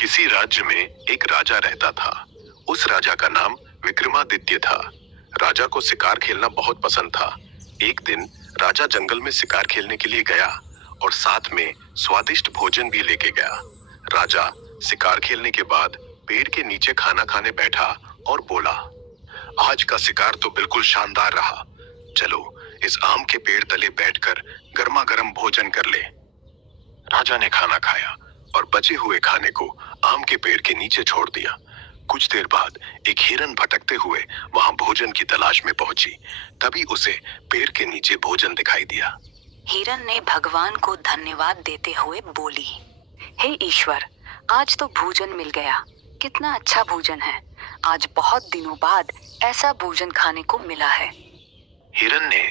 किसी राज्य में एक राजा रहता था। उस राजा का नाम विक्रमादित्य था। राजा को शिकार खेलना बहुत पसंद था। एक दिन राजा जंगल में शिकार खेलने के लिए गया और साथ में स्वादिष्ट भोजन भी लेके गया। राजा शिकार खेलने के बाद पेड़ के नीचे खाना खाने बैठा और बोला, आज का शिकार तो बिल्कुल शानदार रहा। चलो इस आम के पेड़ तले बैठकर गर्मा गर्म भोजन कर ले। राजा ने खाना खाया और बचे हुए खाने को आम के पेड़ के नीचे छोड़ दिया। कुछ देर बाद एक हिरन भटकते हुए वहां भोजन की तलाश में पहुंची। तभी उसे पेड़ के नीचे भोजन दिखाई दिया। हिरन ने भगवान को धन्यवाद देते हुए बोली, हे ईश्वर, आज तो भोजन मिल गया। कितना अच्छा भोजन है। आज बहुत दिनों बाद ऐसा भोजन खाने को मिला है। हिरन ने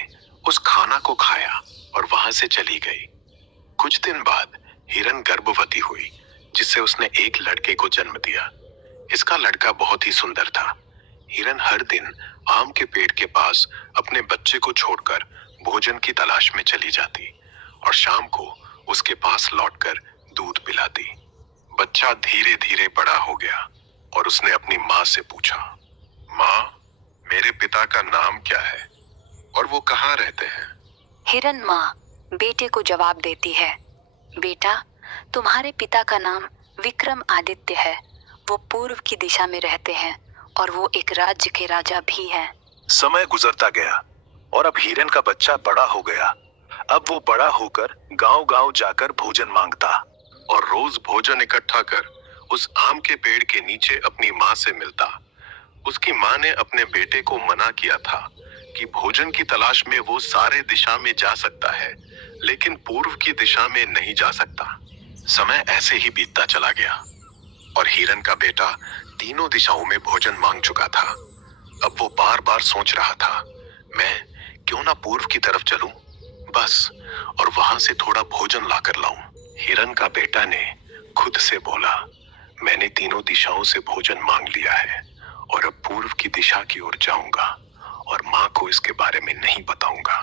उस खाना को खाया और वहां से चली गई। कुछ दिन बाद हिरन गर्भवती हुई, जिससे उसने एक लड़के को जन्म दिया। इसका लड़का बहुत ही सुंदर था। हिरन हर दिन आम के पेड़ के पास अपने बच्चे को छोड़कर भोजन की तलाश में चली जाती और शाम को उसके पास लौटकर दूध पिलाती। बच्चा धीरे धीरे बड़ा हो गया और उसने अपनी माँ से पूछा, माँ, मेरे पिता का नाम क्या है और वो कहाँ रहते हैं? हिरन माँ बेटे को जवाब देती है, बेटा, तुम्हारे पिता का नाम विक्रम आदित्य है। वो पूर्व की दिशा में रहते हैं और वो एक राज्य के राजा भी हैं। समय गुजरता गया और अब हिरन का बच्चा बड़ा हो गया। अब वो बड़ा होकर गांव-गांव जाकर भोजन मांगता और रोज भोजन इकट्ठा कर उस आम के पेड़ के नीचे अपनी माँ से मिलता। उसकी माँ ने अपने बेटे को मना किया था कि भोजन की तलाश में वो सारे दिशा में जा सकता है, लेकिन पूर्व की दिशा में नहीं जा सकता। समय ऐसे ही बीतता चला गया और हिरन का बेटा तीनों दिशाओं में भोजन मांग चुका था। अब वो बार बार सोच रहा था, मैं क्यों ना पूर्व की तरफ चलूं बस, और वहां से थोड़ा भोजन लाकर लाऊं। हिरन का बेटा ने खुद से बोला, मैंने तीनों दिशाओं से भोजन मांग लिया है और अब पूर्व की दिशा की ओर जाऊंगा और माँ को इसके बारे में नहीं बताऊंगा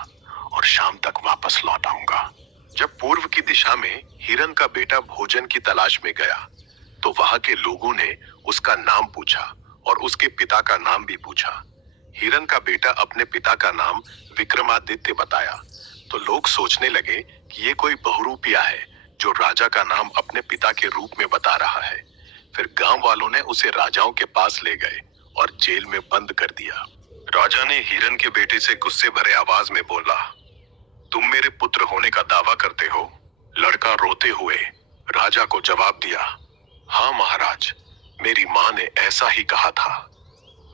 और शाम तक वापस लौट आऊंगा। जब पूर्व की दिशा में हिरन का बेटा भोजन की तलाश में गया तो वहां के लोगों ने उसका नाम पूछा और उसके पिता का नाम भी पूछा। हिरन का बेटा अपने पिता का नाम विक्रमादित्य बताया तो लोग सोचने लगे कि ये कोई बहुरूपिया है जो राजा का नाम अपने पिता के रूप में बता रहा है। फिर गांव वालों ने उसे राजाओं के पास ले गए और जेल में बंद कर दिया। राजा ने हिरन के बेटे से गुस्से भरे आवाज में बोला, तुम मेरे पुत्र होने का दावा करते हो? लड़का रोते हुए राजा को जवाब दिया, हाँ महाराज, मेरी माँ ने ऐसा ही कहा था।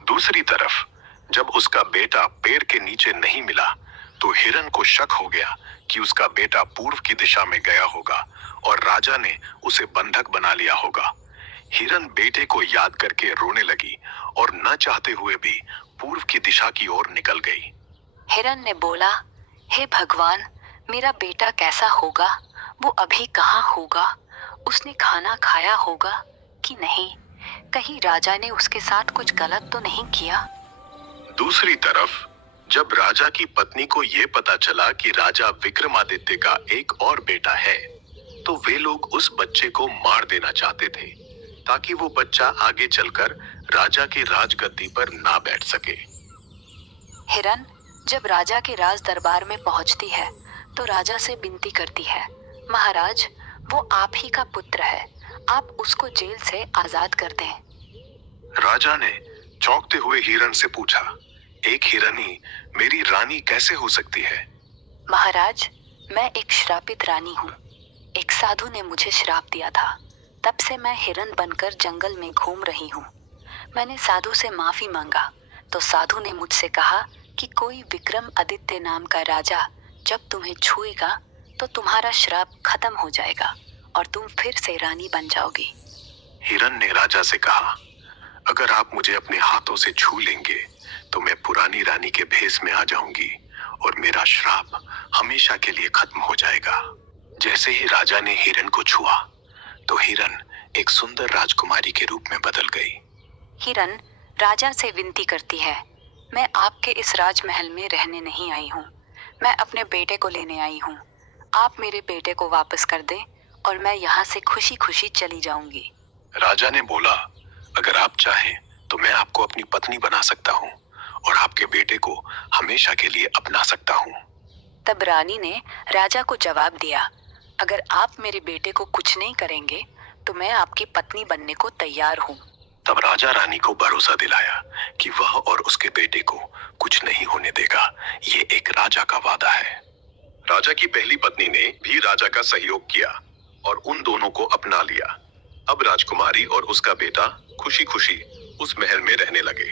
दूसरी तरफ जब उसका बेटा पेड़ के नीचे नहीं मिला तो हिरन को शक हो गया कि उसका बेटा पूर्व की दिशा में गया होगा और राजा ने उसे बंधक बना लिया होगा। हिरन बेटे को याद करके रोने लगी और न चाहते हुए भी पूर्व की दिशा की ओर निकल गई। हिरन ने बोला, हे भगवान, मेरा बेटा कैसा होगा? वो अभी कहाँ होगा? उसने खाना खाया होगा कि नहीं? कहीं राजा ने उसके साथ कुछ गलत तो नहीं किया? दूसरी तरफ जब राजा की पत्नी को ये पता चला कि राजा विक्रमादित्य का एक और बेटा है तो वे लोग उस बच्चे को मार देना चाहते थे ताकि वो बच्चा आगे चलकर राजा के राजगद्दी पर ना बैठ सके। हिरन जब राजा के राज दरबार में पहुंचती है तो राजा से विनती करती है, महाराज, वो आप ही का पुत्र है, आप उसको जेल से आजाद कर दें। राजा ने चौंकते हुए हिरन से पूछा, एक हिरनी मेरी रानी कैसे हो सकती है? महाराज, मैं एक श्रापित रानी हूँ। एक साधु ने मुझे श्राप दिया था, तब से मैं हिरन बनकर जंगल में घूम रही हूँ। मैंने साधु से माफी मांगा तो साधु ने मुझसे कहा कि कोई विक्रम आदित्य नाम का राजा जब तुम्हें छुएगा तो तुम्हारा श्राप खत्म हो जाएगा और तुम फिर से रानी बन जाओगी। हिरन ने राजा से कहा, अगर आप मुझे अपने हाथों से छू लेंगे तो मैं पुरानी रानी के भेष में आ जाऊंगी और मेरा श्राप हमेशा के लिए खत्म हो जाएगा। जैसे ही राजा ने हिरन को छुआ तो हिरन एक सुंदर राजकुमारी के रूप में बदल गई। हिरन राजा से विनती करती है, मैं आपके इस राजमहल में रहने नहीं आई हूँ, मैं अपने बेटे को लेने आई हूँ। आप मेरे बेटे को वापस कर दें और मैं यहाँ से खुशी खुशी चली जाऊंगी। राजा ने बोला, अगर आप चाहें तो मैं आपको अपनी पत्नी बना सकता हूँ और आपके बेटे को हमेशा के लिए अपना सकता हूँ। तब रानी ने राजा को जवाब दिया, अगर आप मेरे बेटे को कुछ नहीं करेंगे तो मैं आपकी पत्नी बनने को तैयार हूँ। तब राजा रानी को भरोसा दिलाया कि वह और उसके बेटे को कुछ नहीं होने देगा। ये एक राजा का वादा है। राजा की पहली पत्नी ने भी राजा का सहयोग किया और उन दोनों को अपना लिया। अब राजकुमारी और उसका बेटा खुशी खुशी उस महल में रहने लगे।